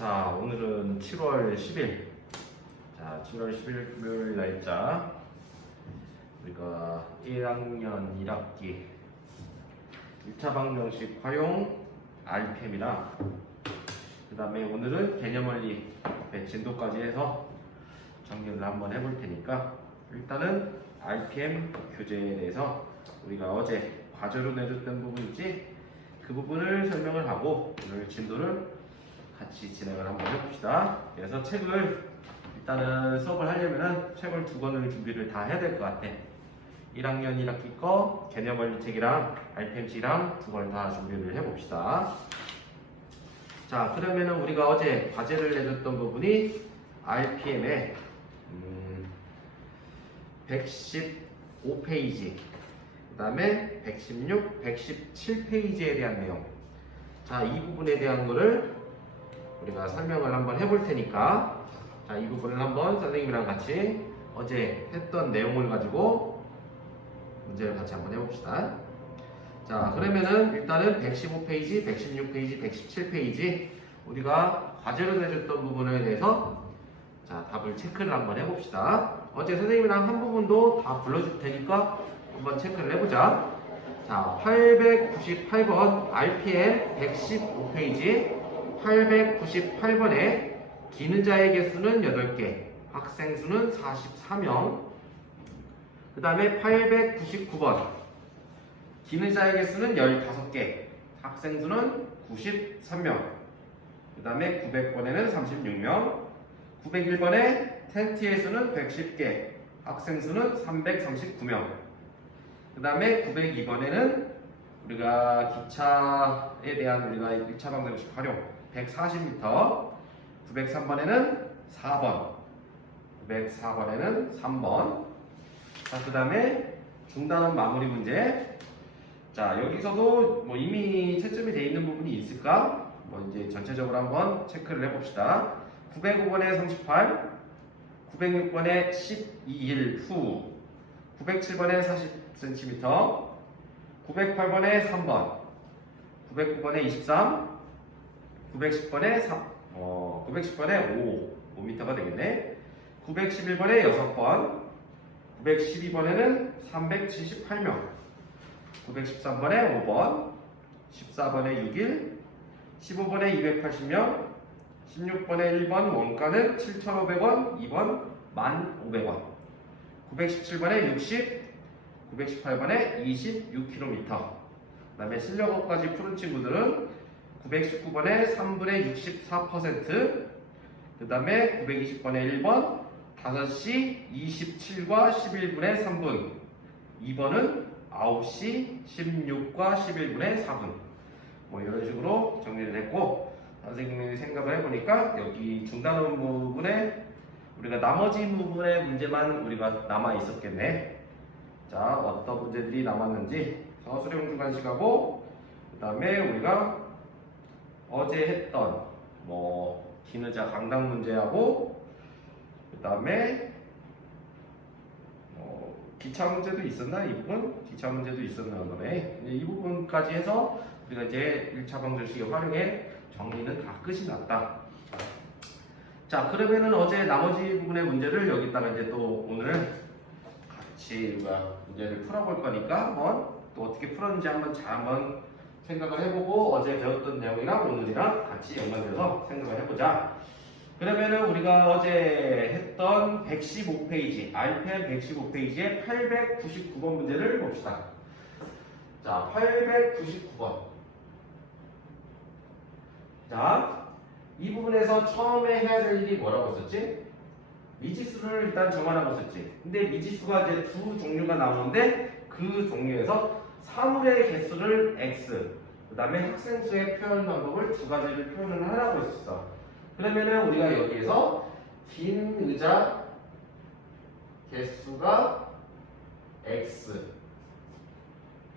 자, 오늘은 7월 10일. 자, 7월 10일 금요일 날짜. 우리가 1학년 1학기 1차 방정식 활용 RPM이랑 그 다음에 오늘은 개념원리 진도까지 해서 정리를 한번 해볼 테니까 일단은 RPM 교재에 대해서 우리가 어제 과제로 내줬던 부분 있지? 그 부분을 설명을 하고 오늘 진도를 같이 진행을 한번 해봅시다. 그래서 책을 일단은 수업을 하려면은 책을 2권을 준비를 다 해야 될 것 같아. 1학년 1학기 거 개념원리 책이랑 RPM식이랑 2권을 다 준비를 해봅시다. 자, 그러면은 우리가 어제 과제를 내줬던 부분이 RPM의 115페이지, 그 다음에 116, 117페이지에 대한 내용. 자, 이 부분에 대한 거를 우리가 설명을 한번 해볼 테니까, 자, 이 부분을 한번 선생님이랑 같이 어제 했던 내용을 가지고 문제를 같이 한번 해봅시다. 자, 그러면은 일단은 115페이지, 116페이지, 117페이지 우리가 과제로 내줬던 부분에 대해서 자, 답을 체크를 한번 해봅시다. 어제 선생님이랑 한 부분도 다 불러줄 테니까 한번 체크를 해보자. 자, 898번 RPM 115페이지 898번에 기능자의 개수는 8개, 학생 수는 44명. 그 다음에 899번 기능자의 개수는 15개, 학생 수는 93명. 그 다음에 900번에는 36명. 901번에 텐트의 수는 110개, 학생 수는 339명. 그 다음에 902번에는 우리가 기차에 대한 우리가 1차 방정식 활용 140m. 903번에는 4번, 904번에는 3번. 자, 그 다음에 중단원 마무리 문제. 자, 여기서도 뭐 이미 채점이 되어 있는 부분이 있을까? 뭐 이제 전체적으로 한번 체크를 해봅시다. 905번에 38, 906번에 12일 후, 907번에 40cm, 908번에 3번, 909번에 23, 910번에 5m가 되겠네. 911번에 6번, 912번에는 378명, 913번에 5번, 14번에 6일, 15번에 280명, 16번에 1번 원가는 7,500원, 2번 1,500원, 917번에 60, 918번에 26km. 그 다음에 실력어까지 푸른 친구들은 919번에 3분의 64%, 그 다음에 920번에 1번 5시 27과 11분의 3분, 2번은 9시 16과 11분의 4분. 뭐 이런 식으로 정리를 했고, 선생님이 생각을 해보니까 여기 중단원 부분에 우리가 나머지 부분의 문제만 우리가 남아 있었겠네. 자, 어떤 문제들이 남았는지 서술형 주관식하고 그 다음에 우리가 어제 했던 뭐 기능자 강당 문제하고 그 다음에 기차 문제도 있었나? 이 부분? 기차 문제도 있었나 보네. 이 부분까지 해서 우리가 이제 1차 방정식의 활용에 정리는 다 끝이 났다. 자, 그러면은 어제 나머지 부분의 문제를 여기다가 이제 또 오늘 같이 우리가 문제를 풀어볼 거니까 한번 또 어떻게 풀었는지 한번 잘 한번 생각을 해보고 어제 배웠던 내용이랑 오늘이랑 같이 연관돼서 생각을 해보자. 그러면은 우리가 어제 했던 115페이지, RPM 115페이지의 899번 문제를 봅시다. 자, 899번. 자, 이 부분에서 처음에 해야 될 일이 뭐라고 썼지? 미지수를 일단 정하라고 썼지. 근데 미지수가 이제 두 종류가 나오는데 그 종류에서 사물의 개수를 x, 그 다음에 학생수의 표현 방법을 두 가지를 표현을 하라고 했었어. 그러면은 우리가 여기에서 긴 의자 개수가 x,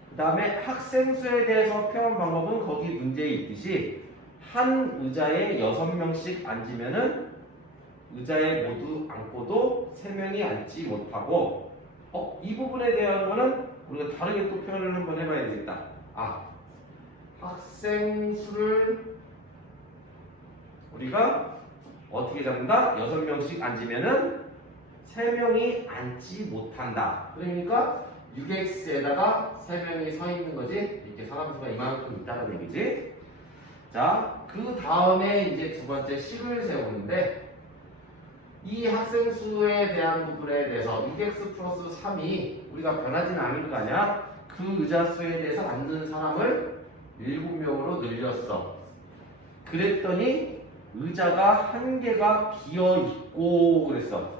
그 다음에 학생수에 대해서 표현 방법은 거기 문제에 있듯이 한 의자에 6명씩 앉으면은 의자에 모두 앉고도 3명이 앉지 못하고, 이 부분에 대한 거는 우리가 다르게 또 표현을 한번 해봐야 되겠다. 학생 수를 우리가 어떻게 잡는다? 6명씩 앉으면은 3명이 앉지 못한다. 그러니까 6x에다가 3명이 서 있는 거지. 이렇게 사람 수가 이만큼 있다는 얘기지. 자, 그 다음에 이제 두 번째 식을 세우는데 이 학생 수에 대한 부분에 대해서 6x 플러스 3이 우리가 변하지는 않을 거 아니야? 그 의자 수에 대해서 앉는 사람을 7명으로 늘렸어. 그랬더니 의자가 1개가 비어있고 그랬어.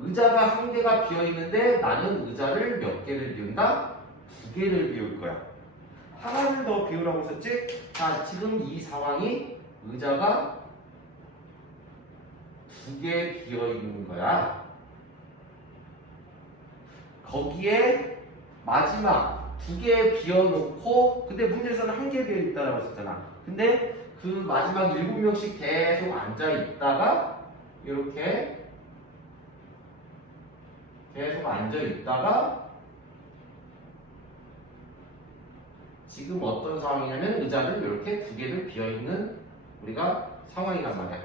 의자가 1개가 비어있는데 나는 의자를 몇 개를 비운다? 2개를 비울 거야. 하나를 더 비우라고 썼지? 자, 지금 이 상황이 의자가 2개 비어있는 거야. 거기에 마지막 2개 비워놓고 근데 문제에서는 1개 비어있다라고 했었잖아. 근데 그 마지막 7명씩 계속 앉아있다가 이렇게 계속 앉아있다가 지금 어떤 상황이냐면 의자를 이렇게 2개를 비어있는 우리가 상황이란 말이야.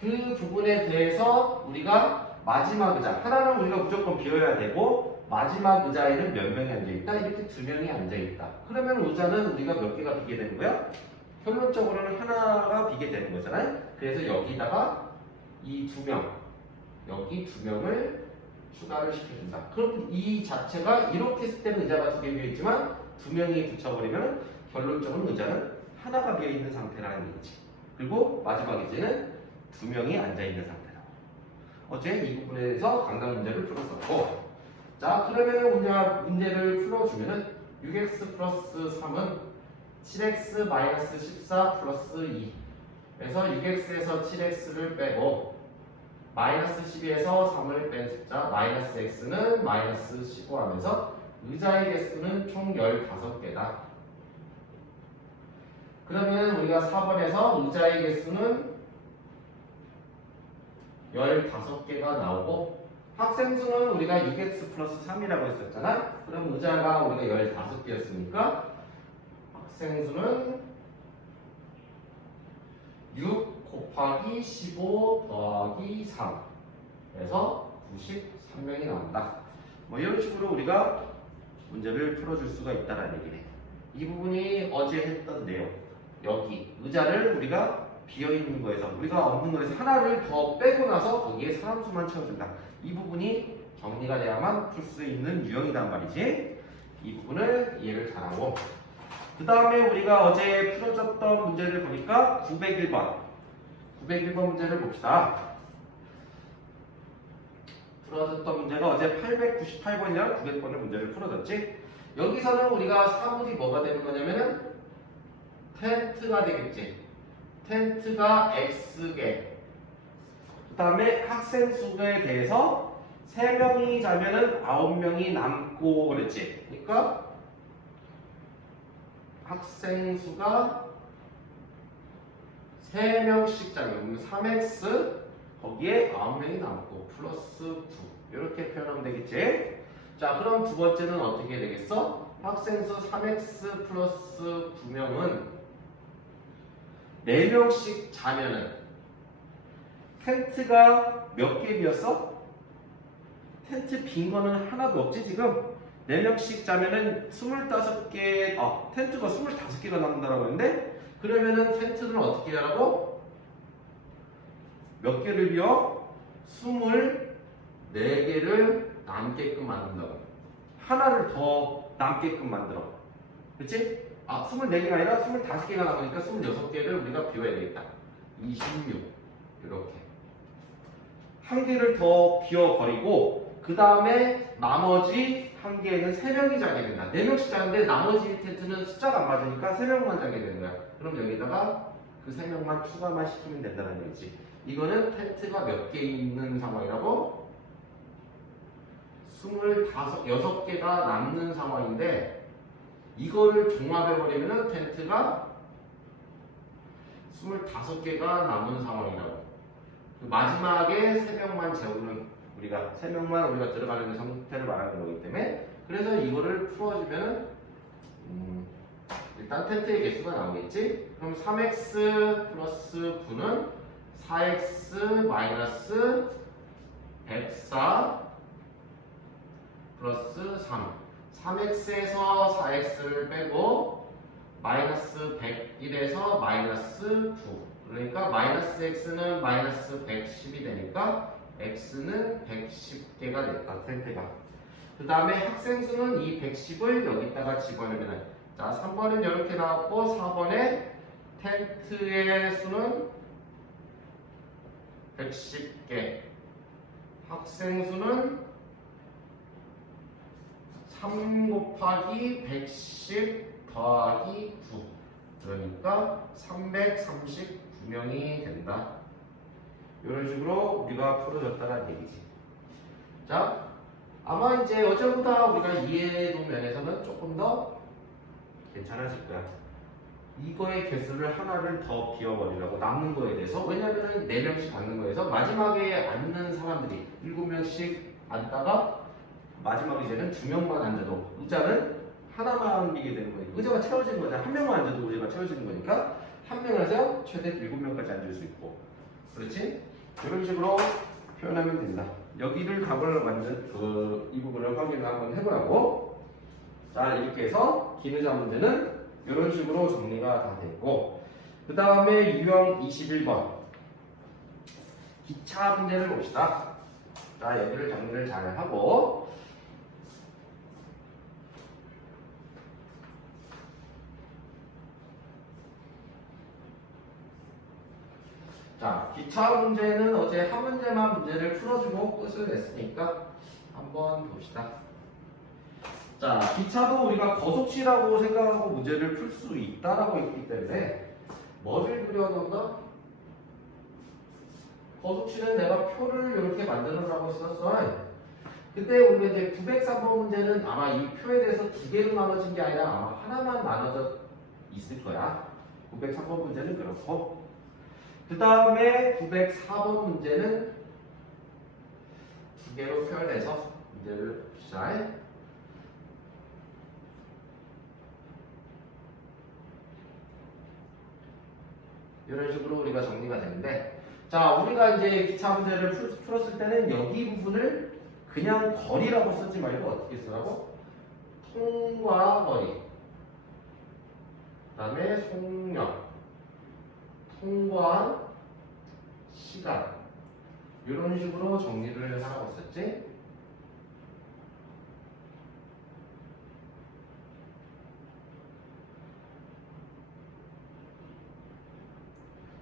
그 부분에 대해서 우리가 마지막 의자 하나는 우리가 무조건 비워야 되고 마지막 의자에는 몇 명이 앉아있다? 이렇게 2명이 앉아있다. 그러면 의자는 우리가 몇 개가 비게 되는 거야? 결론적으로는 하나가 비게 되는 거잖아요. 그래서 여기다가 이 2명 여기 2명을 추가를 시켜준다. 그럼 이 자체가 이렇게 했을 때는 의자가 2개 비어있지만 2명이 붙여버리면 결론적으로 의자는 하나가 비어있는 상태라는 얘기지. 그리고 마지막 이제는 2명이 앉아있는 상태라고. 어제 이 부분에 대해서 강단 문제를 풀었었고 자 그러면 문제를 풀어주면은 6x 플러스 3은 7x 마이너스 14 플러스 2 그래서 6x에서 7x를 빼고 마이너스 12에서 3을 뺀 숫자 마이너스 x는 마이너스 15 하면서 의자의 개수는 총 15개다. 그러면 우리가 4번에서 의자의 개수는 15개가 나오고 학생 수는 우리가 6x 플러스 3이라고 했었잖아. 그럼 의자가 우리가 15개였으니까 학생 수는 6 곱하기 15 더하기 3 그래서 93명이 나온다. 뭐 이런 식으로 우리가 문제를 풀어줄 수가 있다는 얘기네. 이 부분이 어제 했던 내용. 여기 의자를 우리가 비어있는 거에서 우리가 없는 거에서 하나를 더 빼고 나서 거기에 사람 수만 채워준다. 이 부분이 정리가 돼야만 풀 수 있는 유형이란 말이지. 이 부분을 이해를 잘하고 그 다음에 우리가 어제 풀어줬던 문제를 보니까 901번 문제를 봅시다. 풀어줬던 문제가 어제 898번이랑 900번의 문제를 풀어줬지. 여기서는 우리가 사물이 뭐가 되는 거냐면은 텐트가 되겠지. 텐트가 X개. 그 다음에 학생 수에 대해서 3명이 자면은 9명이 남고 그랬지. 그러니까 학생 수가 3명씩 자면 3x 거기에 9명이 남고 플러스 9 이렇게 표현하면 되겠지. 자 그럼 두 번째는 어떻게 되겠어? 학생수 3x 플러스 9명은 4명씩 자면은 텐트가 몇 개 비었어? 텐트 빈 거는 하나도 없지 지금. 4명씩 자면은 25개 텐트가 25개가 남는다라고 했는데 그러면은 텐트는 어떻게 하라고? 몇 개를 비워? 24개를 남게끔 만든다고. 하나를 더 남게끔 만들어. 그치? 24개가 아니라 25개가 남으니까 26개를 우리가 비워야 되겠다. 26 이렇게 한 개를 더 비워버리고 그 다음에 나머지 한 개는 3명이 자게 된다. 4명씩 자는데 나머지 텐트는 숫자가 안 맞으니까 3명만 자게 되는 거야. 그럼 여기다가 그 3명만 추가만 시키면 된다는 얘기지. 이거는 텐트가 몇 개 있는 상황이라고? 6개가 남는 상황인데 이거를 종합해버리면 텐트가 25개가 남은 상황이라고. 마지막에 3명만 재우는 우리가 3명만 우리가 들어가는 상태를 말하는 거기 때문에 그래서 이거를 풀어주면 일단 텐트의 개수가 나오겠지? 그럼 3x 플러스 9는 4x 마이너스 104 플러스 3. 3x에서 4x를 빼고 마이너스 101에서 마이너스 9. 그러니까 마이너스 x는 마이너스 110이 되니까 x는 110개가 됐다. 텐트가. 그 다음에 학생 수는 이 110을 여기다가 집어넣으면 자 3번은 이렇게 나왔고 4번에 텐트의 수는 110개 학생 수는 3 곱하기 110 더하기 9 그러니까 339명이 된다. 이런 식으로 우리가 풀어줬다는 얘기지. 자, 아마 이제 어제보다 우리가 이해도 면에서는 조금 더 괜찮아질 거야. 이거의 개수를 하나를 더 비워버리라고 남는 거에 대해서. 왜냐면은 4명씩 앉는 거에서 마지막에 앉는 사람들이 7명씩 앉다가 마지막 이제는 2명만 앉아도 의자는 하나만 비게 되는 거니까 의자가 채워지는 거잖아. 1명만 앉아도 의자가 채워지는 거니까 1명에서 최대 7명까지 앉을 수 있고. 그렇지? 이런 식으로 표현하면 된다. 여기를 답을 만든 이 부분을 확인을 한번 해보라고. 자, 이렇게 해서 기능자 문제는 이런 식으로 정리가 다 됐고, 그 다음에 유형 21번 기차 문제를 봅시다. 자, 여기를 정리를 잘 하고, 자, 기차 문제는 어제 한 문제만 문제를 풀어주고 끝을 냈으니까 한번 봅시다. 자, 기차도 우리가 거속시라고 생각하고 문제를 풀 수 있다라고 했기 때문에 뭐를 그려놓나? 거속시는 내가 표를 이렇게 만들어라고 했었어. 그때 우리가 이제 903번 문제는 아마 이 표에 대해서 두 개로 나눠진 게 아니라 아마 하나만 나눠져 있을 거야. 903번 문제는 그렇고. 그 다음에 904번 문제는 두 개로 표현해서 문제를 봅시다. 이런 식으로 우리가 정리가 되는데, 자, 우리가 이제 기차 문제를 풀었을 때는 여기 부분을 그냥 거리라고 쓰지 말고 어떻게 쓰라고? 통과 거리, 그 다음에 속력, 통과한 시간, 이런 식으로 정리를 하라고 했었지.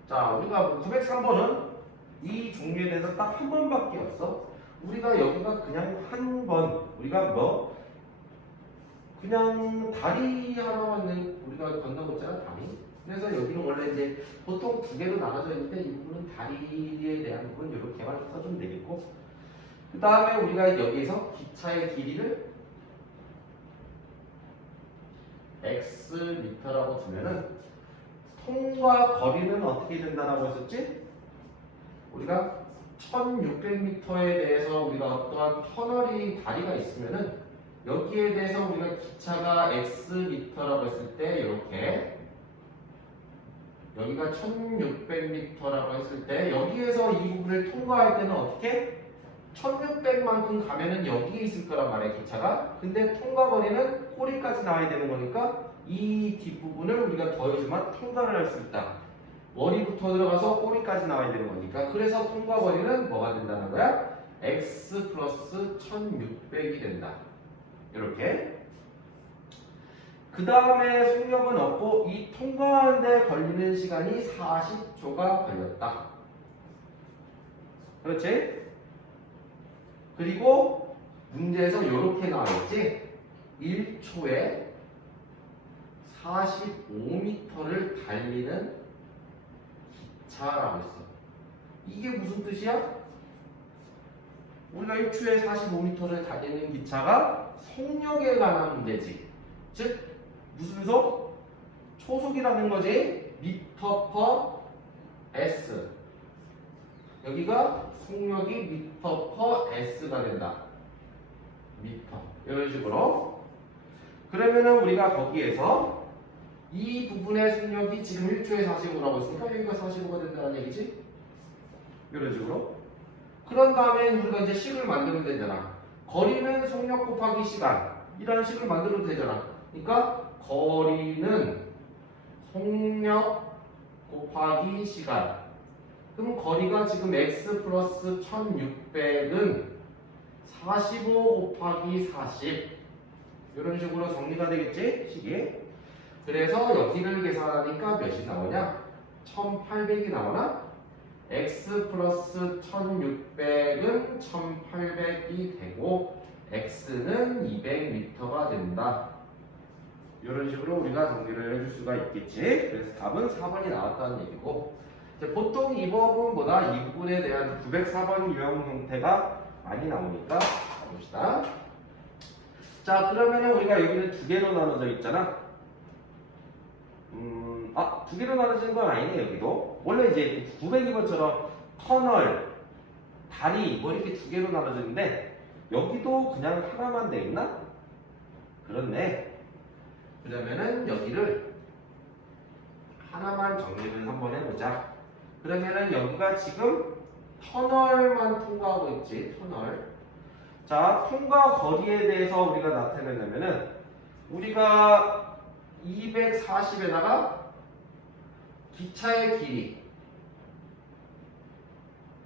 자, 우리가 903번은 이 종류에 대해서 딱 한 번밖에 없어. 우리가 여기가 그냥 한 번, 우리가 뭐 그냥 다리 하나만 우리가 건너봤잖아, 다리. 그래서 여기는 원래 이제 보통 두 개로 나눠져 있는데 이 부분은 다리에 대한 부분 이렇게만 써주면 되겠고, 그 다음에 우리가 여기에서 기차의 길이를 xm라고 두면은 통과 거리는 어떻게 된다라고 했었지? 우리가 1600m에 대해서 우리가 어떠한 터널이 다리가 있으면은 여기에 대해서 우리가 기차가 xm라고 했을 때 이렇게 여기가 1600m라고 했을 때 여기에서 이 부분을 통과할 때는 어떻게? 1600만큼 가면은 여기에 있을 거란 말이야, 기차가. 근데 통과 거리는 꼬리까지 나와야 되는 거니까 이 뒷부분을 우리가 더해주면 통과를 할 수 있다. 머리부터 들어가서 꼬리까지 나와야 되는 거니까. 그래서 통과 거리는 뭐가 된다는 거야? x 플러스 1600이 된다. 이렇게. 그 다음에 속력은 없고 이 통과하는데 걸리는 시간이 40초가 걸렸다. 그렇지? 그리고 문제에서 이렇게 나와있지? 1초에 45m를 달리는 기차라고 했어. 이게 무슨 뜻이야? 우리가 1초에 45m를 달리는 기차가 속력에 관한 문제지. 즉 무슨 속? 초속이라는 거지. 미터 퍼 s. 여기가 속력이 미터 퍼 s가 된다. 미터. 이런 식으로. 그러면은 우리가 거기에서 이 부분의 속력이 지금 1초에 45라고 했으니까 여기가 45가 된다는 얘기지? 이런 식으로. 그런 다음에 우리가 이제 식을 만들면 되잖아. 거리는 속력 곱하기 시간. 이런 식을 만들어도 되잖아. 그러니까 거리는 속력 곱하기 시간. 그럼 거리가 지금 x 플러스 1600은 45 곱하기 40. 이런 식으로 정리가 되겠지? 식이. 그래서 여기를 계산하니까 몇이 나오냐? 1800이 나오나? x 플러스 1600은 1800이 되고 x는 200m가 된다. 이런 식으로 우리가 정리를 해줄 수가 있겠지. 그래서 답은 4번이 나왔다는 얘기고, 이제 보통 이 부분보다 이 부분에 대한 904번 유형 형태가 많이 나오니까 봅시다. 자, 그러면은 우리가 여기는 두 개로 나눠져 있잖아. 두 개로 나눠지는 건 아니네. 여기도 원래 이제 902번처럼 터널, 다리 뭐 이렇게 두 개로 나눠지는데 여기도 그냥 하나만 돼 있나? 그렇네. 그러면은 여기를 하나만 정리를 한번 해보자. 그러면은 여기가 지금 터널만 통과하고 있지. 터널. 자, 통과 거리에 대해서 우리가 나타내려면은 우리가 240에다가 기차의 길이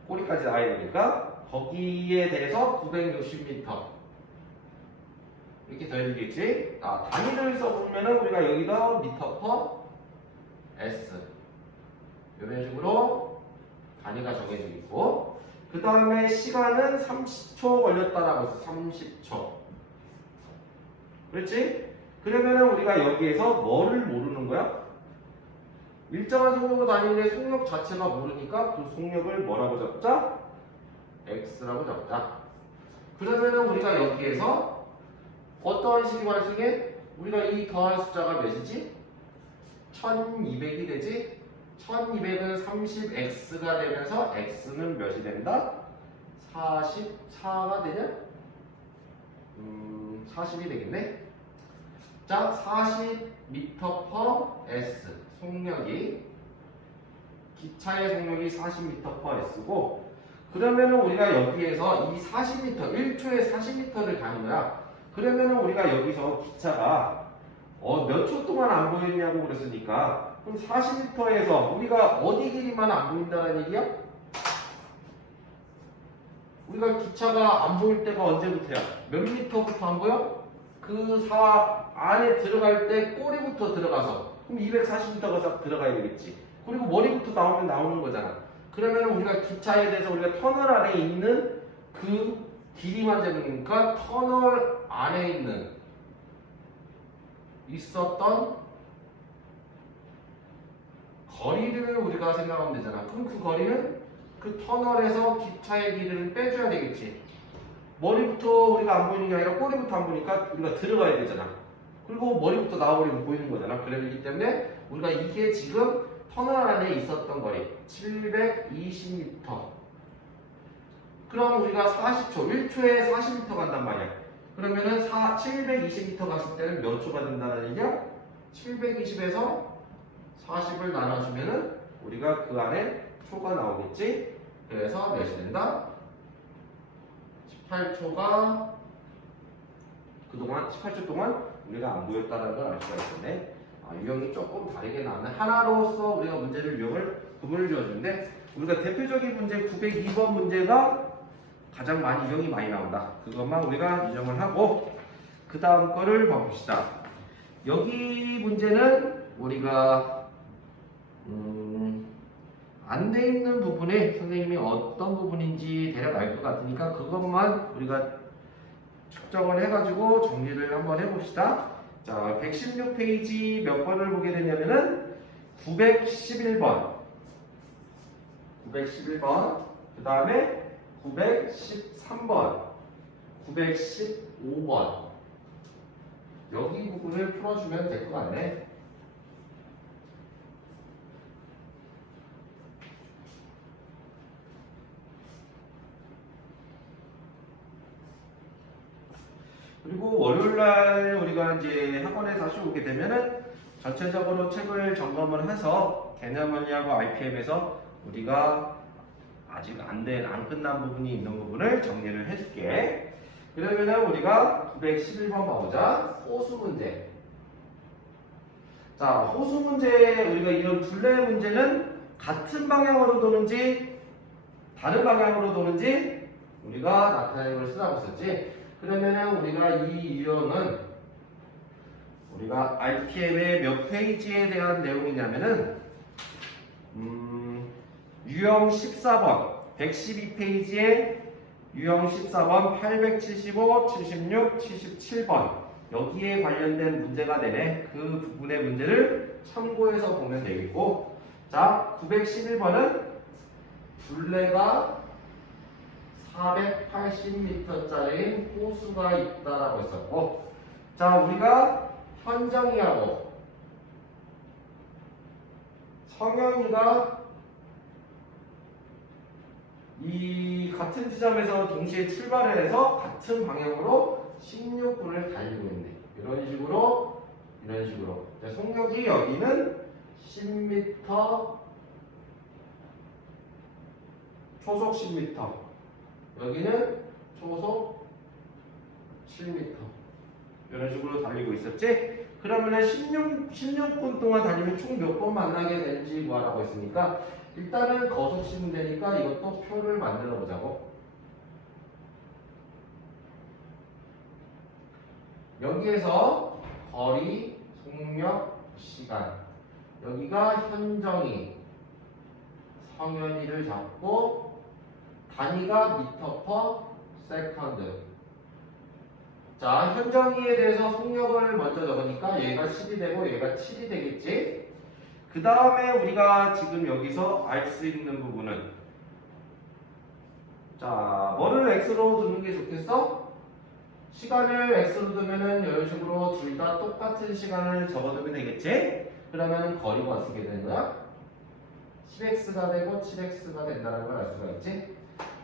꼬리까지 나와야 되니까 거기에 대해서 960m 이렇게 더해야 되겠지. 단위를 써보면은 우리가 여기다 미터 퍼 s 이런 식으로 단위가 정해져 있고, 그 다음에 시간은 30초 걸렸다라고 해서 30초. 그렇지? 그러면은 우리가 여기에서 뭐를 모르는 거야? 일정한 속력으로 다니는데 속력 자체가 모르니까 그 속력을 뭐라고 잡자? x라고 잡자. 그러면은 우리가 여기에서 어떠한 식이 발생해? 우리가 이 더할 숫자가 몇이지? 1200이 되지? 1200은 30x가 되면서 x는 몇이 된다? 44가 되냐? 40이 되겠네? 자, 40m per s 속력이, 기차의 속력이 40m per s고, 그러면은 우리가 여기에서 이 40m, 1초에 40m를 가는 거야. 그러면은 우리가 여기서 기차가 몇 초 동안 안 보였냐고 그랬으니까, 그럼 40m에서 우리가 어디 길이만 안 보인다는 얘기야? 우리가 기차가 안 보일 때가 언제부터야? 몇 미터부터 안 보여? 그 안에 들어갈 때 꼬리부터 들어가서, 그럼 240m가 싹 들어가야 되겠지. 그리고 머리부터 나오면 나오는 거잖아. 그러면 우리가 기차에 대해서 우리가 터널 안에 있는 그 길이만 재는 거니까 터널 안에 있었던 거리를 우리가 생각하면 되잖아. 그럼 그 거리는 그 터널에서 기차의 길이를 빼줘야 되겠지. 머리부터 우리가 안 보이는 게 아니라 꼬리부터 안 보니까 우리가 들어가야 되잖아. 그리고 머리부터 나와버리면 보이는 거잖아. 그러기 때문에 우리가 이게 지금 터널 안에 있었던 거리 720m. 그럼 우리가 40초, 1초에 40m 간단 말이야. 그러면은 720m 갔을 때는 몇 초가 된다는 얘기야? 720에서 40을 나눠주면은 우리가 그 안에 초가 나오겠지? 그래서 몇이 된다? 18초가 그동안 18초 동안 우리가 안 보였다는 걸 알 수가 있겠네. 유형이 조금 다르게 나왔네. 하나로서 우리가 문제를 유형을 구분을 지어주는데, 우리가 대표적인 문제 902번 문제가 가장 많이 유형이 많이 나온다. 그것만 우리가 유형을 하고 그 다음 거를 봐봅시다. 여기 문제는 우리가 안 돼 있는 부분에 선생님이 어떤 부분인지 대략 알 것 같으니까 그것만 우리가 측정을 해가지고 정리를 한번 해봅시다. 자, 116페이지 몇 번을 보게 되냐면은 911번, 911번, 그 다음에 913번, 915번. 여기 부분을 풀어주면 될 것 같네. 그리고 월요일날 우리가 이제 학원에 다시 오게 되면은 전체적으로 책을 점검을 해서 개념 원리하고 RPM에서 우리가 아직 안 끝난 부분이 있는 부분을 정리를 해줄게. 그러면은 우리가 911번 봐보자. 호수 문제. 자, 호수 문제, 우리가 이런 둘레 문제는 같은 방향으로 도는지 다른 방향으로 도는지 우리가 나타내는 걸 쓰라고 썼지. 그러면은 우리가 이 유형은 우리가 RPM의 몇 페이지에 대한 내용이냐면은 유형 14번 112페이지에 유형 14번 875, 76, 77번 여기에 관련된 문제가 되네. 그 부분의 문제를 참고해서 보면 되겠고, 자 911번은 둘레가 480m짜리 호수가 있다라고 했었고, 자 우리가 현정이하고 성현이가 이 같은 지점에서 동시에 출발을 해서 같은 방향으로 16분을 달리고 있네. 이런 식으로 속력이 여기는 10m, 초속 10m, 여기는 초속 7m. 이런 식으로 달리고 있었지? 그러면은 16분 동안 달리면 총 몇 번 만나게 되는지 구하라고 했으니까 일단은 거속 씹으면 되니까 이것도 표를 만들어 보자고. 여기에서 거리, 속력, 시간. 여기가 현정이, 성현이를 잡고 단위가 미터 퍼 세컨드. 자, 현정이에 대해서 속력을 먼저 적으니까 얘가 10이 되고 얘가 7이 되겠지? 그 다음에 우리가 지금 여기서 알 수 있는 부분은, 자, 뭐를 x로 두는 게 좋겠어? 시간을 x로 두면은 이런 식으로 둘 다 똑같은 시간을 적어두면 되겠지? 그러면 거리가 어떻게 되는 거야? 10x가 되고 7x가 된다는 걸 알 수가 있지?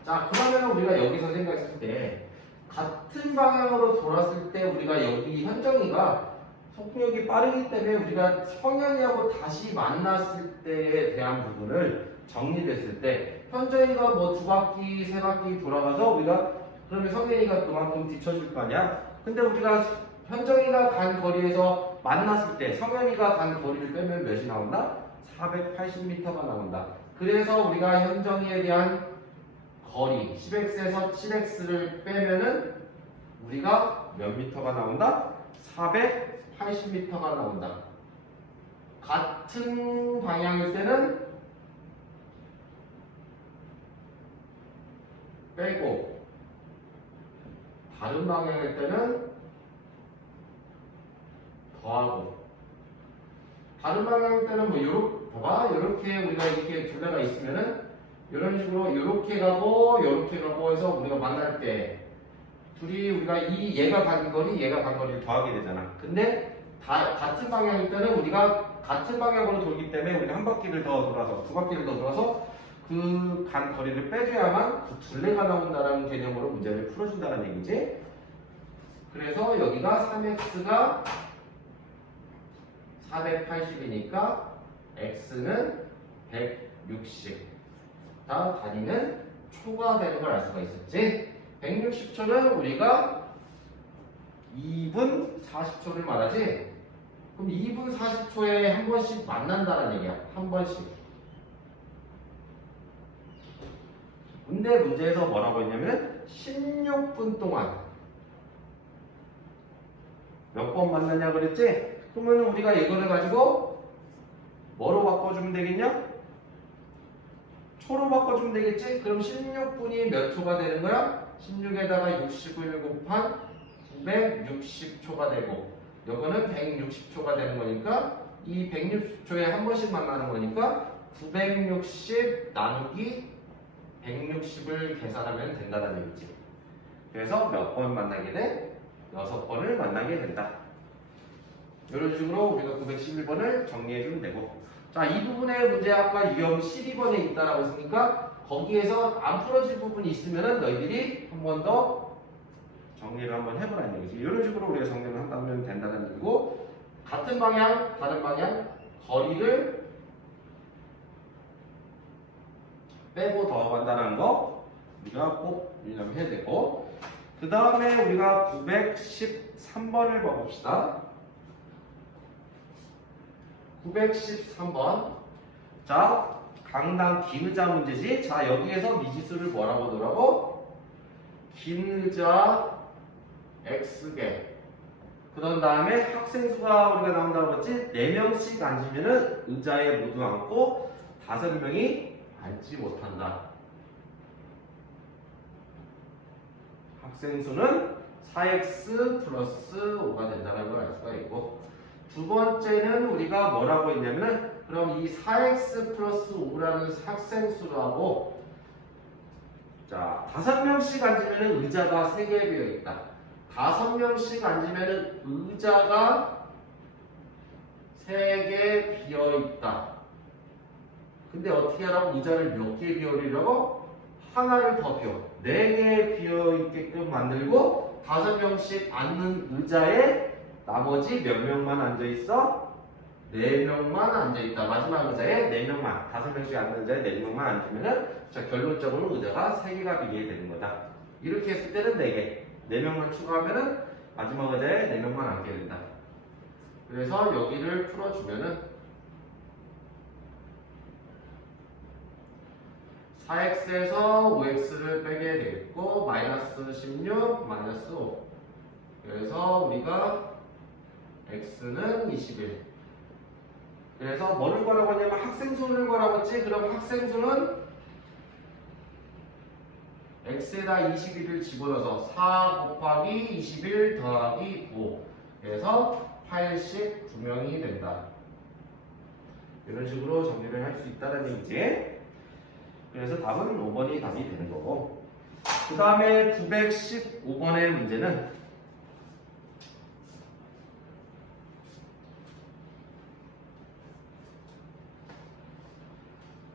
자, 그러면 우리가 여기서 생각했을 때 같은 방향으로 돌았을 때 우리가 여기 현정이가 속력이 빠르기 때문에 우리가 성현이하고 다시 만났을 때에 대한 부분을 정리됐을 때 현정이가 뭐 두 바퀴, 세 바퀴 돌아가서 우리가 그러면 성현이가 그만큼 뒤쳐줄 거 아니야? 근데 우리가 현정이가 간 거리에서 만났을 때 성현이가 간 거리를 빼면 몇이 나온다? 480m가 나온다. 그래서 우리가 현정이에 대한 거리 10x에서 7x를 빼면은 우리가 몇 미터가 나온다? 480m가 나온다. 같은 방향일 때는 빼고 다른 방향일 때는 더하고, 다른 방향일 때는 요렇게 우리가 이렇게 둘레가 있으면은 이런 식으로 요렇게 가고 요렇게 가고 해서 우리가 만날 때 둘이 우리가 얘가 간 거리 얘가 간 거리를 더하게 되잖아. 근데 같은 방향일 때는 우리가 같은 방향으로 돌기 때문에 우리가 한 바퀴를 더 돌아서 두 바퀴를 더 돌아서 그 간 거리를 빼줘야만 그 둘레가 나온다라는 개념으로 문제를 풀어준다는 얘기지. 그래서 여기가 3x가 480이니까 x는 160. 다음 단위는 초가 되는 걸 알 수가 있었지. 160초는 우리가 2분 40초를 말하지. 그럼 2분 40초에 한 번씩 만난다는 얘기야. 한 번씩. 근데 문제에서 뭐라고 했냐면 16분 동안 몇 번 만나냐 그랬지? 그러면 우리가 이거를 가지고 뭐로 바꿔주면 되겠냐? 초로 바꿔주면 되겠지? 그럼 16분이 몇 초가 되는 거야? 16에다가 60을 곱한 960초가 되고, 요거는 160초가 되는 거니까 이 160초에 한 번씩 만나는 거니까 960 나누기 160을 계산하면 된다는 얘기지. 그래서 몇 번 만나게 돼? 6번을 만나게 된다. 이런 식으로 우리가 911번을 정리해주면 되고, 자, 이 부분의 문제 아까 유형 12번에 있다라고 했으니까 거기에서 안 풀어질 부분이 있으면은 너희들이 한 번 더 정리를 한번 해보라는 얘기지. 이런 식으로 우리가 정리를 한다면 된다는 얘기고, 같은 방향, 다른 방향, 거리를 빼고 더한다는 거 우리가 꼭 유념해야 되고, 그 다음에 우리가 913번을 봐봅시다. 913번. 자, 강당 긴 의자 문제지. 자, 여기에서 미지수를 뭐라고 하더라고? 긴 의자 X개. 그런 다음에 학생 수가 우리가 나온다고 했지. 4명씩 앉으면은 의자에 모두 앉고 5명이 앉지 못한다. 학생 수는 4x 플러스 5가 된다는 걸 알 수가 있고, 두 번째는 우리가 뭐라고 했냐면은, 그럼 이 4x 플러스 5라는 학생 수라고, 자, 5명씩 앉으면은 의자가 3개 비어 있다. 5명씩 앉으면은 의자가 3개 비어 있다. 근데 어떻게 하라고? 의자를 몇 개 비워리라고? 하나를 더 비워. 4개 비어 있게끔 만들고 5명씩 앉는 의자에 나머지 몇 명만 앉아 있어? 4명만 앉아 있다. 마지막 의자에 4명만, 5명씩 앉는 의자에 4명만 앉으면은, 자, 결론적으로 의자가 3개가 비게 되는 거다. 이렇게 했을 때는 4개, 4명만 추가하면은 마지막 의자에 4명만 앉게 된다. 그래서 여기를 풀어주면은 4x에서 5x를 빼게 되겠고, 마이너스 16, 마이너스 5. 그래서 우리가 x는 21. 그래서 뭐를 구하라고 하냐면 학생수를 구하라고 했지. 그럼 학생수는 x에다 21을 집어넣어서 4 곱하기 21 더하기 5. 그래서 89명이 된다. 이런 식으로 정리를 할 수 있다는 얘기지. 그래서 답은 5번이 답이 되는 거고, 그 다음에 915번의 문제는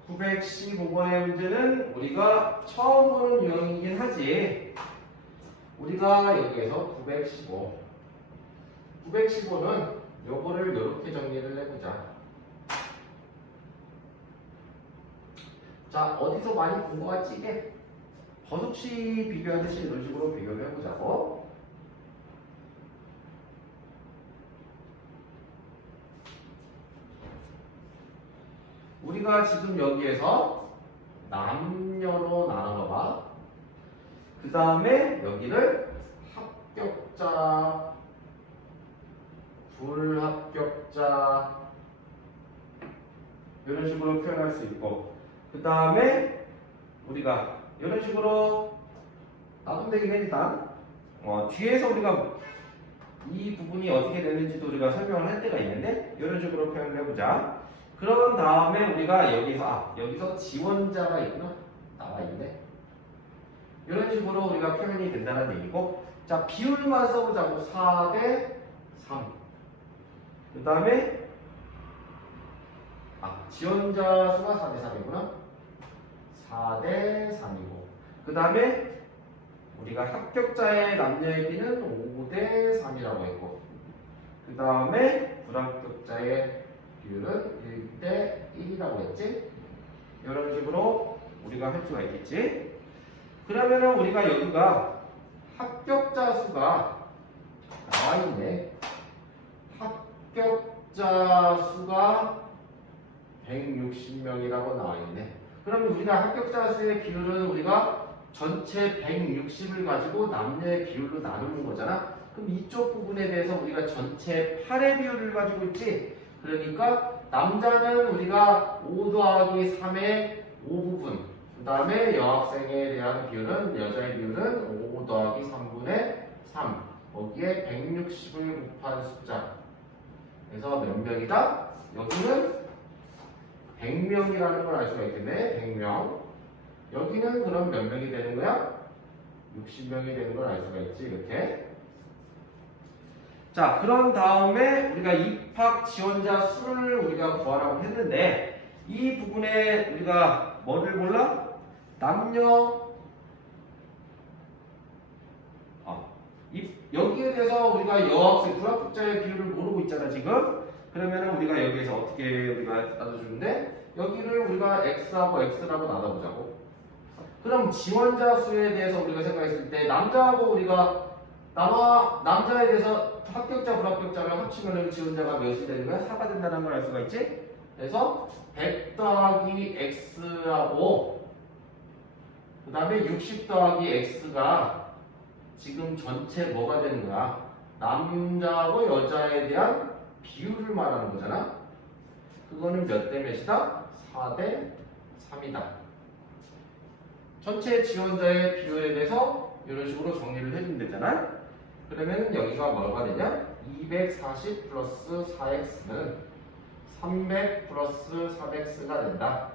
915번의 문제는 우리가 처음 보는 유형이긴 하지. 우리가 여기에서 915는 요거를 이렇게 정리를 해보자. 자, 어디서 많이 본 것 같지? 이게 버섯치 비교하듯이 이런 식으로 비교를 해보자고. 우리가 지금 여기에서 남녀로 나눈 거 봐. 그 다음에 여기를 합격자, 불합격자, 이런 식으로 표현할 수 있고, 그 다음에 우리가 이런 식으로 나누면 되긴 합니다. 뒤에서 우리가 이 부분이 어떻게 되는지도 우리가 설명을 할 때가 있는데, 이런 식으로 표현을 해보자. 그런 다음에 우리가 여기서 지원자가 있구나. 나와 있네. 이런 식으로 우리가 표현이 된다는 얘기고, 자, 비율만 써보자고. 4대 3. 그 다음에 지원자 수가 4대 3이구나. 4대 3이고, 그 다음에 우리가 합격자의 남녀의 비는 5대 3이라고 했고, 그 다음에 불합격자의 비율은 1대 1이라고 했지? 이런 식으로 우리가 할 수가 있겠지? 그러면은 우리가 여기가 합격자 수가 나와 있네. 합격자 수가 160명이라고 나와 있네. 그러면 우리가 합격자 수의 비율은 우리가 전체 160을 가지고 남녀의 비율로 나누는 거잖아. 그럼 이쪽 부분에 대해서 우리가 전체 8의 비율을 가지고 있지. 그러니까 남자는 우리가 5 더하기 3의 5부분, 그 다음에 여학생에 대한 비율은, 여자의 비율은 5 더하기 3분의 3. 거기에 160을 곱한 숫자. 그래서 몇 명이다? 여기는 100명이라는 걸 알 수가 있겠네. 100명. 여기는 그럼 몇 명이 되는 거야? 60명이 되는 걸 알 수가 있지. 이렇게. 자, 그런 다음에 우리가 입학 지원자 수를 우리가 구하라고 했는데, 이 부분에 우리가 뭐를 몰라? 남녀 여기에 대해서 우리가 여학생 불합격자의 비율을 모르고 있잖아 지금. 그러면은 우리가 여기에서 어떻게 우리가 나눠주는데 여기를 우리가 x하고 x라고 나눠보자고. 그럼 지원자 수에 대해서 우리가 생각했을 때 남자하고 우리가 남자에 대해서 합격자 불합격자를 합치면 지원자가 몇이 되는 거야? 4가 된다는 걸 알 수가 있지? 그래서 100 더하기 x하고 그 다음에 60 더하기 x가 지금 전체 뭐가 되는 거야? 남자하고 여자에 대한 비율을 말하는 거잖아. 그거는 몇 대 몇이다? 4대 3이다. 전체 지원자의 비율에 대해서 이런 식으로 정리를 해주면 되잖아. 그러면 여기가 뭐가 되냐? 240 플러스 4x는 300 플러스 4x가 된다.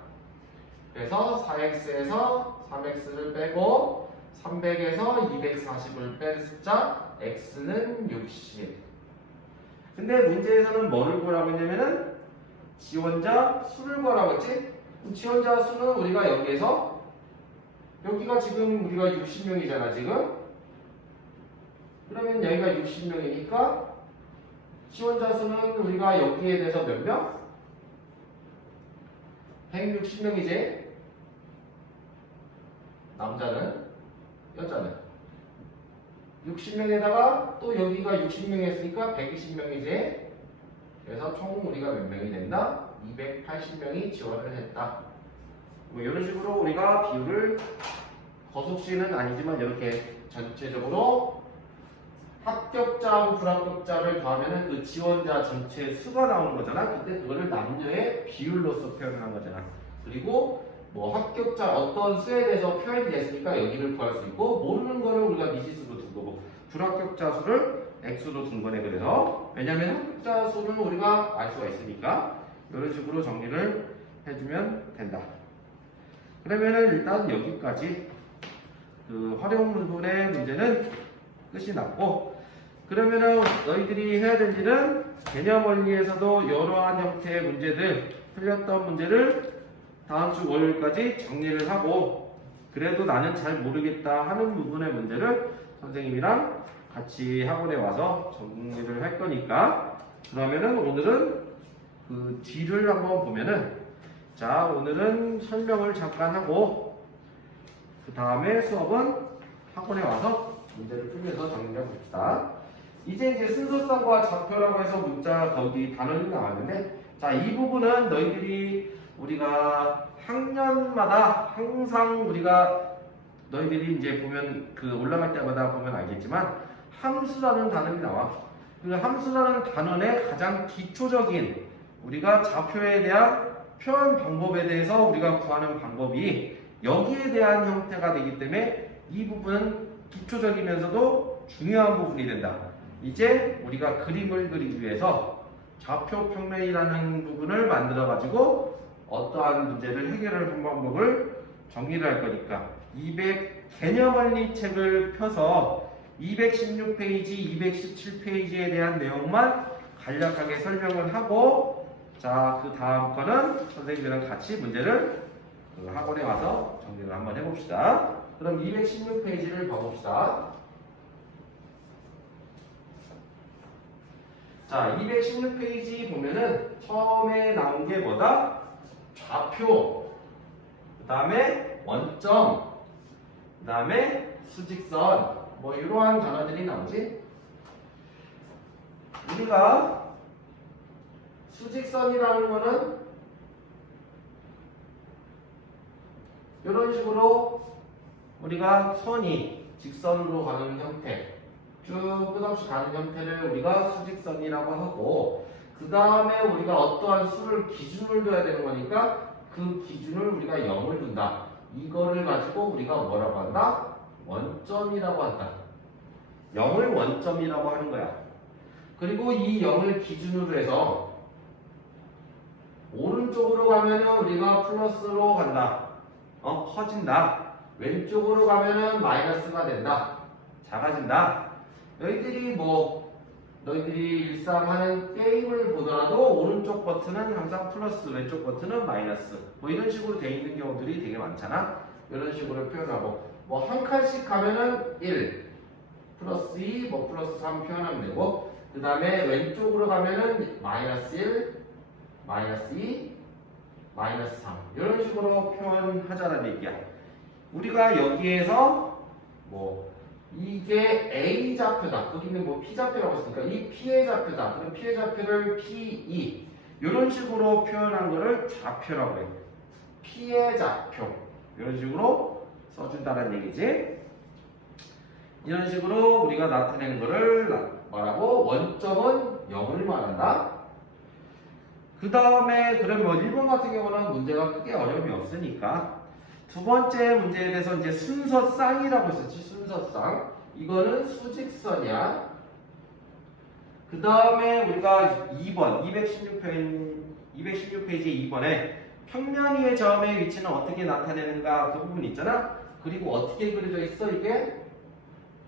그래서 4x에서 3x를 빼고 300에서 240을 뺀 숫자 x는 60. 근데 문제에서는 뭐를 구하라고 했냐면은 지원자 수를 구하라고 했지? 지원자 수는 우리가 여기에서 여기가 지금 우리가 60명이잖아 지금. 그러면 여기가 60명이니까 지원자 수는 우리가 여기에 대해서 몇 명? 160명이지. 남자는 여자는 60명에다가 또 여기가 60명이 했으니까 120명이지. 그래서 총 우리가 몇 명이 된다? 280명이 지원을 했다. 뭐 이런 식으로 우리가 비율을 거속시는 아니지만 이렇게 전체적으로 합격자하고 불합격자를 더하면 그 지원자 전체 수가 나오는 거잖아. 근데 그거를 남녀의 비율로서 표현한 거잖아. 그리고 뭐 합격자 어떤 수에 대해서 표현이 됐으니까 여기를 구할 수 있고 모르는 거를 우리가 미지수로 둔 거고 불합격자 수를 x로 둔 거네. 그래서 왜냐면 합격자 수는 우리가 알 수가 있으니까 이런 식으로 정리를 해주면 된다. 그러면은 일단 여기까지 그 활용 부분의 문제는 끝이 났고, 그러면은 너희들이 해야 될 일은 개념 원리에서도 이러한 형태의 문제들, 틀렸던 문제를 다음 주 월요일까지 정리를 하고, 그래도 나는 잘 모르겠다 하는 부분의 문제를 선생님이랑 같이 학원에 와서 정리를 할 거니까, 그러면은 오늘은 그 뒤를 한번 보면은, 자, 오늘은 설명을 잠깐 하고 그 다음에 수업은 학원에 와서 문제를 풀면서 정리해 봅시다. 이제 순서쌍과 좌표라고 해서 문자 거기 단원이 나왔는데, 자, 이 부분은 너희들이 우리가 학년마다 항상 우리가 너희들이 이제 보면 그 올라갈 때마다 보면 알겠지만 함수라는 단원이 나와. 그 함수라는 단원의 가장 기초적인 우리가 좌표에 대한 표현 방법에 대해서 우리가 구하는 방법이 여기에 대한 형태가 되기 때문에 이 부분은 기초적이면서도 중요한 부분이 된다. 이제 우리가 그림을 그리기 위해서 좌표 평면이라는 부분을 만들어 가지고 어떠한 문제를 해결할 방법을 정리를 할 거니까 200 개념 원리 책을 펴서 216페이지, 217페이지에 대한 내용만 간략하게 설명을 하고, 자, 그 다음 거는 선생님이랑 같이 문제를 학원에 와서 정리를 한번 해봅시다. 그럼 216페이지를 봐봅시다. 자, 216페이지 보면은 처음에 나온 게 뭐다? 좌표, 그 다음에 원점, 그 다음에 수직선, 뭐 이러한 단어들이 나오지? 우리가 수직선이라는 거는 이런 식으로 우리가 선이 직선으로 가는 형태, 쭉 끝없이 가는 형태를 우리가 수직선이라고 하고, 그 다음에 우리가 어떠한 수를 기준을 둬야 되는 거니까 그 기준을 우리가 0을 둔다. 이거를 가지고 우리가 뭐라고 한다? 원점이라고 한다. 0을 원점이라고 하는 거야. 그리고 이 0을 기준으로 해서 오른쪽으로 가면은 우리가 플러스로 간다. 커진다. 왼쪽으로 가면은 마이너스가 된다. 작아진다. 너희들이 일상 하는 게임을 보더라도 오른쪽 버튼은 항상 플러스, 왼쪽 버튼은 마이너스. 뭐 이런 식으로 돼 있는 경우들이 되게 많잖아. 이런 식으로 표현하고, 뭐 한 칸씩 가면은 1, 플러스 2, 뭐 플러스 3 표현하면 되고, 그 다음에 왼쪽으로 가면은 마이너스 1, 마이너스 2, 마이너스 3 이런 식으로 표현하자는 얘기야. 우리가 여기에서 뭐 이게 A 좌표다. 거기는 뭐 P 좌표라고 했으니까 이 P의 좌표다. 그럼 P의 좌표를 P2 이런 식으로 표현한 거를 좌표라고 해. P의 좌표 이런 식으로 써준다는 얘기지. 이런 식으로 우리가 나타내는 거를 말하고 원점은 0을 말한다. 그 다음에 그럼 뭐 1번 같은 경우는 문제가 크게 어려움이 없으니까 두 번째 문제에 대해서 이제 순서쌍이라고 했었지. 순서쌍 이거는 수직선이야. 그 다음에 우리가 2번 216페이지 2번에 평면 위의 점의 위치는 어떻게 나타내는가 그 부분 있잖아. 그리고 어떻게 그려져 있어 이게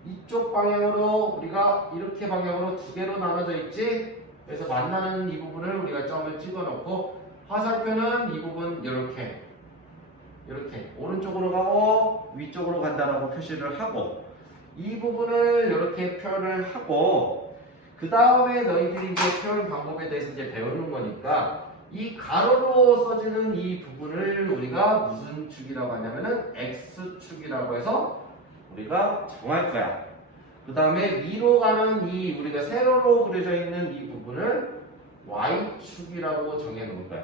이쪽 방향으로 우리가 이렇게 방향으로 두 개로 나눠져 있지. 그래서 만나는 이 부분을 우리가 점을 찍어 놓고 화살표는 이 부분 이렇게 오른쪽으로 가고 위쪽으로 간다라고 표시를 하고 이 부분을 이렇게 표현을 하고 그 다음에 너희들이 이제 표현 방법에 대해서 이제 배우는 거니까 이 가로로 써지는 이 부분을 우리가 무슨 축이라고 하냐면은 X축이라고 해서 우리가 정할 거야. 그 다음에 위로 가는 이 우리가 세로로 그려져 있는 이 부분을 Y축이라고 정해 놓을 거야.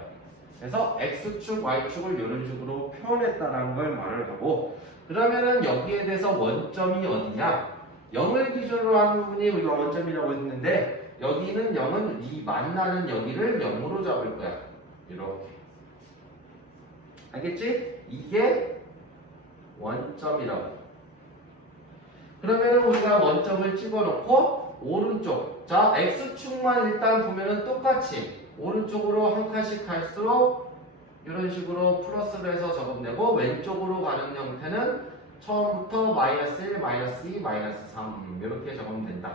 그래서 X축, Y축을 이런 식으로 표현했다라는 걸 말을 하고 그러면은 여기에 대해서 원점이 어디냐? 0을 기준으로 하는 부분이 우리가 원점이라고 했는데 여기는 0은 이 만나는 여기를 0으로 잡을 거야. 이렇게. 알겠지? 이게 원점이라고. 그러면 우리가 원점을 찍어놓고 오른쪽 자 X축만 일단 보면은 똑같이 오른쪽으로 한 칸씩 갈수록 이런 식으로 플러스를 해서 적으면 되고 왼쪽으로 가는 형태는 처음부터 마이너스 1, 마이너스 2, 마이너스 3 이렇게 적으면 된다.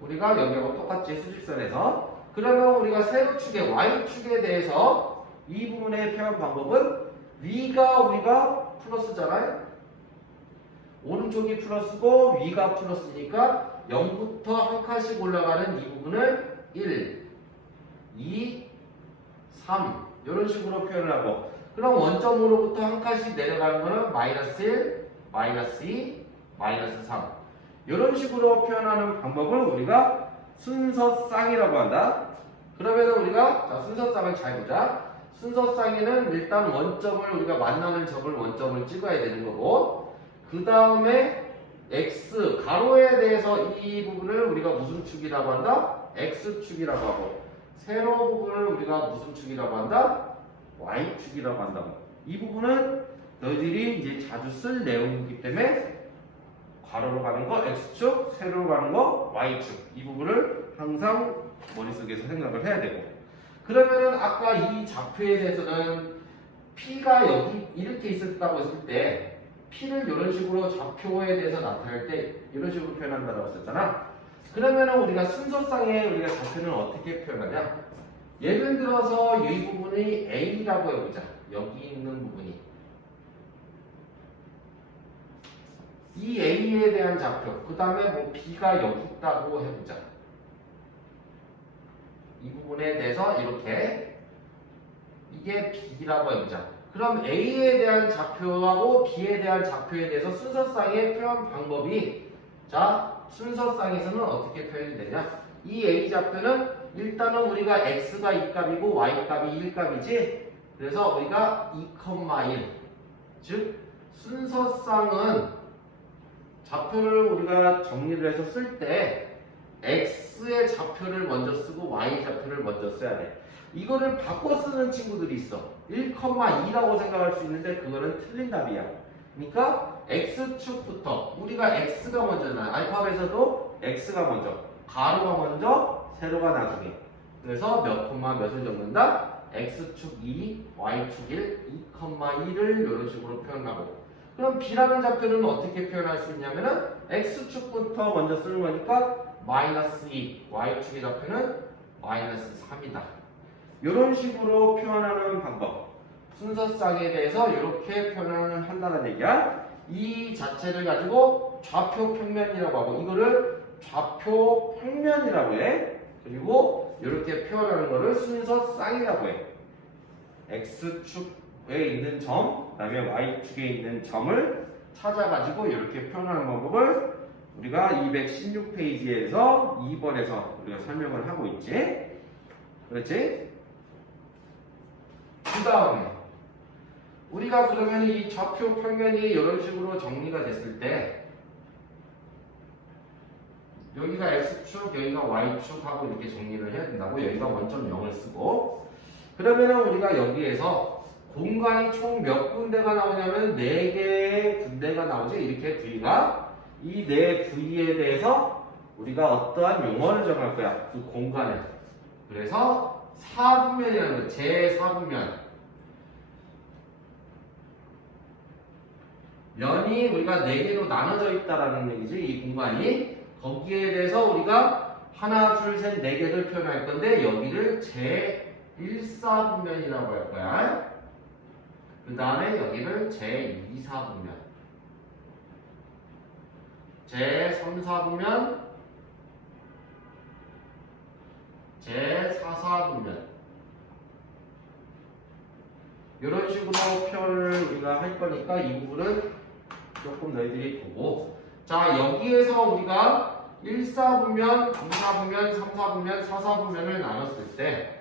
우리가 여기하고 똑같이 수직선에서 그러면 우리가 세로축의 Y축에 대해서 이 부분의 표현 방법은 위가 우리가 플러스잖아요. 오른쪽이 플러스고 위가 플러스니까 0부터 한 칸씩 올라가는 이 부분을 1, 2, 3 이런 식으로 표현을 하고 그럼 원점으로부터 한 칸씩 내려가는 거는 마이너스 1, 마이너스 2, 마이너스 3 이런 식으로 표현하는 방법을 우리가 순서쌍이라고 한다. 그러면 우리가 자, 순서쌍을 잘 보자. 순서쌍에는 일단 원점을 우리가 만나는 점을 원점을 찍어야 되는 거고 그 다음에 x 가로에 대해서 이 부분을 우리가 무슨 축이라고 한다? x축이라고 하고 세로 부분을 우리가 무슨 축이라고 한다? y축이라고 한다고. 이 부분은 너희들이 이제 자주 쓸 내용이기 때문에 가로로 가는 거 x축, 세로로 가는 거 y축 이 부분을 항상 머릿속에서 생각을 해야 되고 그러면은 아까 이 좌표에 대해서는 P가 여기 이렇게 있었다고 했을 때 P를 이런 식으로 좌표에 대해서 나타낼 때 이런 식으로 표현한다고 했었잖아. 그러면은 우리가 순서상에 우리가 좌표는 어떻게 표현하냐? 예를 들어서 이 부분이 A라고 해보자. 여기 있는 부분이 이 A에 대한 좌표 그 다음에 뭐 B가 여기 있다고 해보자. 이 부분에 대해서 이렇게 이게 B라고 해보자. 그럼 A에 대한 좌표하고 B에 대한 좌표에 대해서 순서상의 표현 방법이 자 순서상에서는 어떻게 표현이 되냐? 이 A 좌표는 일단은 우리가 X가 2값이고 Y값이 1값이지 그래서 우리가 2,1 즉 순서상은 좌표를 우리가 정리를 해서 쓸 때 X의 좌표를 먼저 쓰고 Y 좌표를 먼저 써야 돼. 이거를 바꿔 쓰는 친구들이 있어. 1,2라고 생각할 수 있는데 그거는 틀린 답이야. 그러니까 X축부터 우리가 X가 먼저잖아. 알파벳에서도 X가 먼저, 가로가 먼저, 세로가 나중에. 그래서 몇 콤마 몇을 적는다? X축 2, Y축 1, 2,1을 이런 식으로 표현하고 그럼 B라는 좌표는 어떻게 표현할 수 있냐면은 X축부터 먼저 쓰는 거니까 마이너스 2, Y축의 좌표는 마이너스 3이다. 이런 식으로 표현하는 방법. 순서쌍에 대해서 이렇게 표현을 한다는 얘기야. 이 자체를 가지고 좌표 평면이라고 하고 이거를 좌표 평면이라고 해. 그리고 이렇게 표현하는 거를 순서 쌍이라고 해. X축에 있는 점, 그 다음에 Y축에 있는 점을 찾아가지고 이렇게 표현하는 방법을 우리가 216페이지에서 2번에서 우리가 설명을 하고 있지. 그렇지? 그 다음에 우리가 그러면 이 좌표 평면이 이런 식으로 정리가 됐을 때 여기가 X축, 여기가 Y축 하고 이렇게 정리를 해야 된다고. 여기가 원점 0을 쓰고 그러면은 우리가 여기에서 공간이 총 몇 군데가 나오냐면 4개의 군데가 나오지. 이렇게 V가 이 4V에 대해서 우리가 어떠한 용어를 정할 거야. 그 공간을. 그래서 4분면이라는 거, 제4분면. 면이 우리가 4개로 나눠져 있다라는 얘기지. 이 공간이. 거기에 대해서 우리가 하나, 둘, 셋, 4개를 표현할 건데 여기를 제1사분면이라고 할 거야. 그 다음에 여기를 제2사분면, 제3사분면, 제4사분면 이런 식으로 표현을 우리가 할 거니까 이 부분은 조금 너희들이 보고, 자 여기에서 우리가 1사분면, 2사분면, 3사분면, 4사분면을 나눴을 때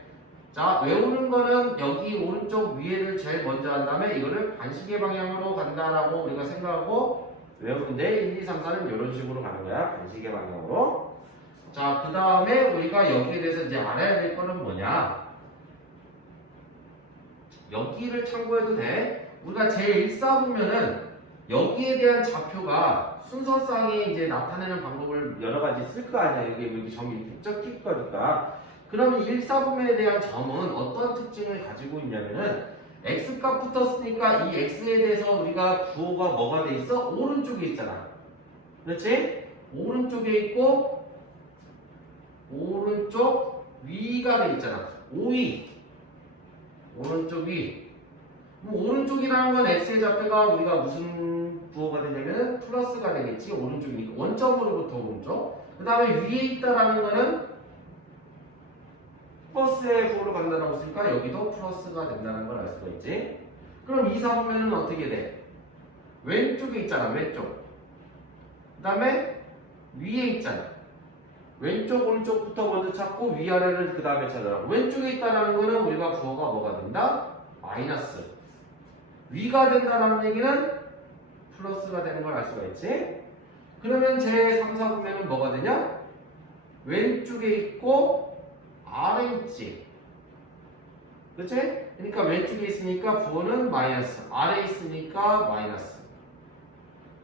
자 외우는 거는 여기 오른쪽 위에를 제일 먼저 한 다음에 이거를 반시계 방향으로 간다라고 우리가 생각하고 외우는데 1, 2, 3, 4는 이런 식으로 가는 거야. 반시계 방향으로. 자 그 다음에 우리가 여기에 대해서 이제 알아야 될 거는 뭐냐, 여기를 참고해도 돼. 우리가 제1사분면은 여기에 대한 좌표가 순서상에 이제 나타내는 방법을 여러 가지 쓸 거 아니야. 여기 점이 이렇게 쩍 거니까. 그러면 1사분면에 대한 점은 어떤 특징을 가지고 있냐면은 x값 붙었으니까 이 x에 대해서 우리가 부호가 뭐가 돼 있어? 오른쪽에 있잖아. 그렇지? 오른쪽에 있고 오른쪽 위가 돼 있잖아. 5위. 오른쪽 위. 오른쪽이라는 건 x의 좌표가 우리가 무슨 부호가 되냐면 플러스가 되겠지. 오른쪽이 원점으로부터 오른쪽. 그 다음에 위에 있다라는 거는 플러스의 부호로 간다라고 했으니까 여기도 플러스가 된다는 걸 알 수가 있지. 그럼 2사분면은 어떻게 돼? 왼쪽에 있잖아. 왼쪽. 그 다음에 위에 있잖아. 왼쪽 오른쪽부터 먼저 찾고 위아래를 그 다음에 찾아라. 왼쪽에 있다라는 거는 우리가 부호가 뭐가 된다? 마이너스. 위가 된다는 얘기는 플러스가 되는 걸 알 수가 있지. 그러면 제 3, 4분면은 뭐가 되냐? 왼쪽에 있고 아래 있지. 그치? 그러니까 왼쪽에 있으니까 부호는 마이너스, 아래 있으니까 마이너스.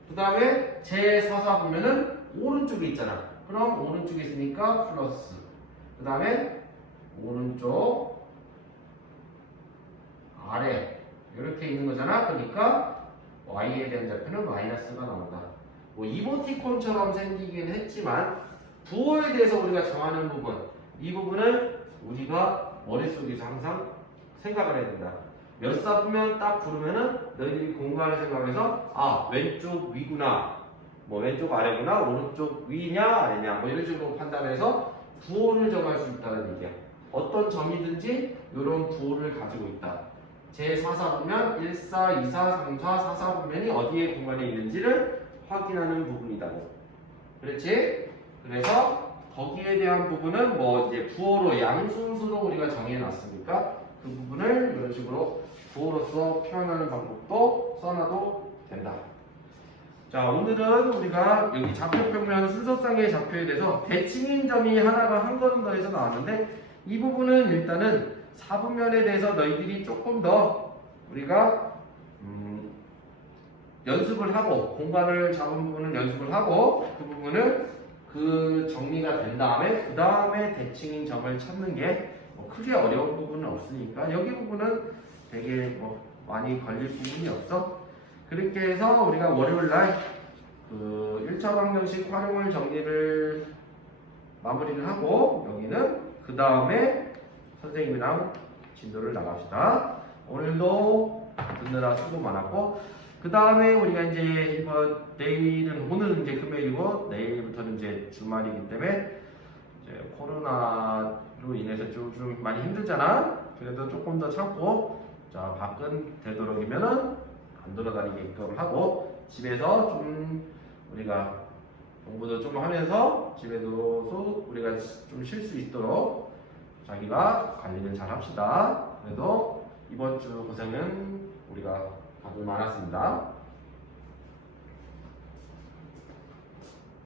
그 다음에 제 4, 4분면은 오른쪽에 있잖아. 그럼 오른쪽에 있으니까 플러스. 그 다음에 오른쪽 아래 이렇게 있는 거잖아. 그러니까 y에 대한 좌표는 마이너스가 나온다. 뭐 이모티콘처럼 생기긴 했지만 부호에 대해서 우리가 정하는 부분, 이 부분을 우리가 머릿속에서 항상 생각을 해야 된다. 몇 사분면 딱 부르면은 너희들이 공간을 생각해서 아 왼쪽 위구나, 뭐 왼쪽 아래구나, 오른쪽 위냐 아래냐 뭐 이런 식으로 판단해서 부호를 정할 수 있다는 얘기야. 어떤 점이든지 이런 부호를 가지고 있다. 제4사분면 1, 4, 2, 4, 3, 4, 4사분면이 어디에 공간에 있는지를 확인하는 부분이다고. 그렇지? 그래서 거기에 대한 부분은 뭐 이제 부호로 양순수로 우리가 정해놨으니까 그 부분을 이런 식으로 부호로서 표현하는 방법도 써놔도 된다. 자 오늘은 우리가 여기 좌표평면 순서상의 좌표에 대해서 대칭인 점이 하나가 한 번 더해서 나왔는데 이 부분은 일단은 4분면에 대해서 너희들이 조금 더 우리가 연습을 하고 공간을 잡은 부분은 연습을 하고 그 부분을 그 정리가 된 다음에 그 다음에 대칭인 점을 찾는 게 뭐 크게 어려운 부분은 없으니까 여기 부분은 되게 뭐 많이 걸릴 부분이 없어. 그렇게 해서 우리가 월요일날 그 1차 방정식 활용을 정리를 마무리를 하고 여기는 그 다음에 선생님이랑 진도를 나갑시다. 오늘도 듣느라 수고 많았고 그 다음에 우리가 이제 이번 오늘은 이제 금요일이고 내일부터는 이제 주말이기 때문에 이제 코로나로 인해서 좀 많이 힘들잖아. 그래도 조금 더 참고 자 밖은 되도록이면은 안 돌아다니게끔 하고 집에서 좀 우리가 공부도 좀 하면서 집에서 우리가 좀 쉴 수 있도록 자기가 관리를 잘 합시다. 그래도 이번 주 고생은 우리가 다들 많았습니다.